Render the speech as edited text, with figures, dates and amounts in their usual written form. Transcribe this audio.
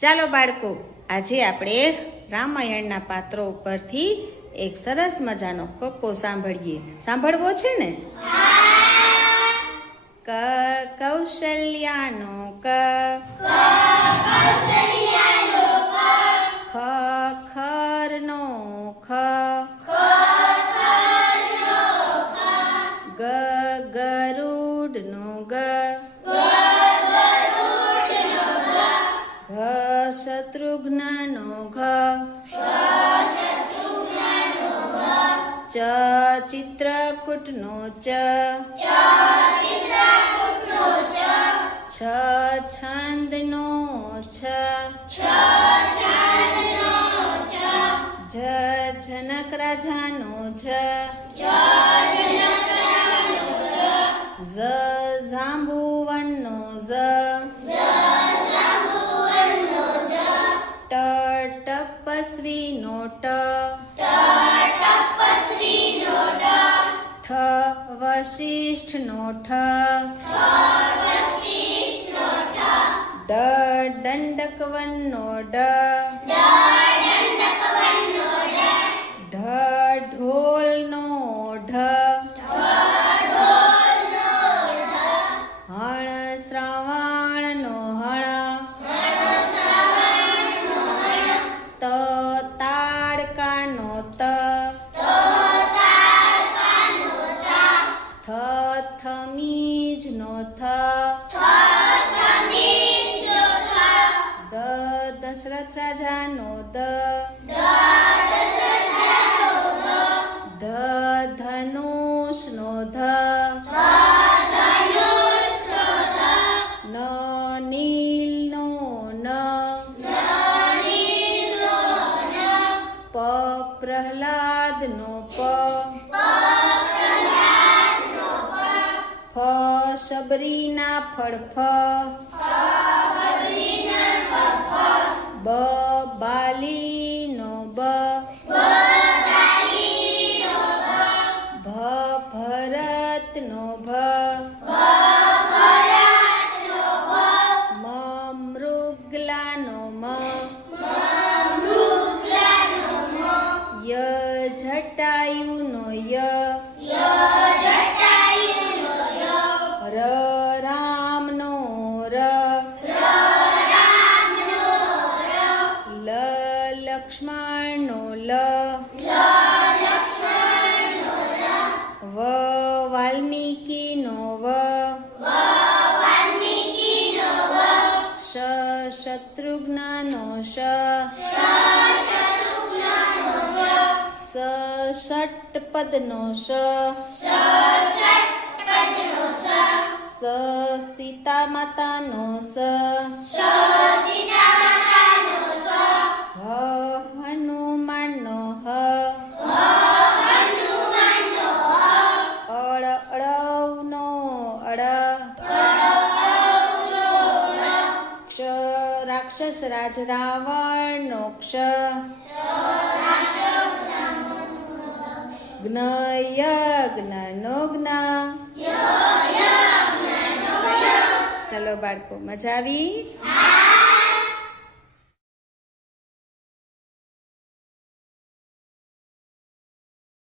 ચાલો બાળકો, આજે આપણે રામાયણના પાત્રો ઉપરથી એક સરસ મજાનો કક્કો સાંભળીએ. સાંભળવો છે ને? ક કૌશલ્યાનો ક, ખ ખરનો ખ, ગ ગરુડનો ગ, ઘ શત્રુઘ્નનો ઘ, ચ ચિત્રકૂટનો ચ, છ છંદનો છ, જ જનક રાજાનો જ, ઝ જાંબુવનનો ઝ, ટ તપસ્વીનો ટ, ઠ વશિષ્ઠનો ઠ, ડ દંડકવનનો ડ, ઢ ઢોલનો ઢ, હણ શ્રવણનો હણ, ત તાડકાનો ત, થ થમીજનો થ, દ દશરથ રાજાનો દ, ધ ધનુષનો ધ, ન નીલનો ન, પ પ્રહલાદનો પ, ફ શબરીના ફળ ફ, બ બાલીનો બ, ભ ભરતનો ભ, મ મૃગલાનો મ, ય જટાયુનો ય, ર રામનો ર, લ લક્ષ્મણનો લ, વ વાલ્મીકીનો વ, શ શત્રુઘ્નનો શ, સ ષટપદનો શ, સ સીતા માતાનો સ, હ હનુમાનનો હ, અળ અળવનો અળ, ક્ષ રાક્ષસ રાજ રાવણનો ક્ષ, જ્ઞ યજ્ઞનો જ્ઞ. ચાલો બાળકો, મજા આવી?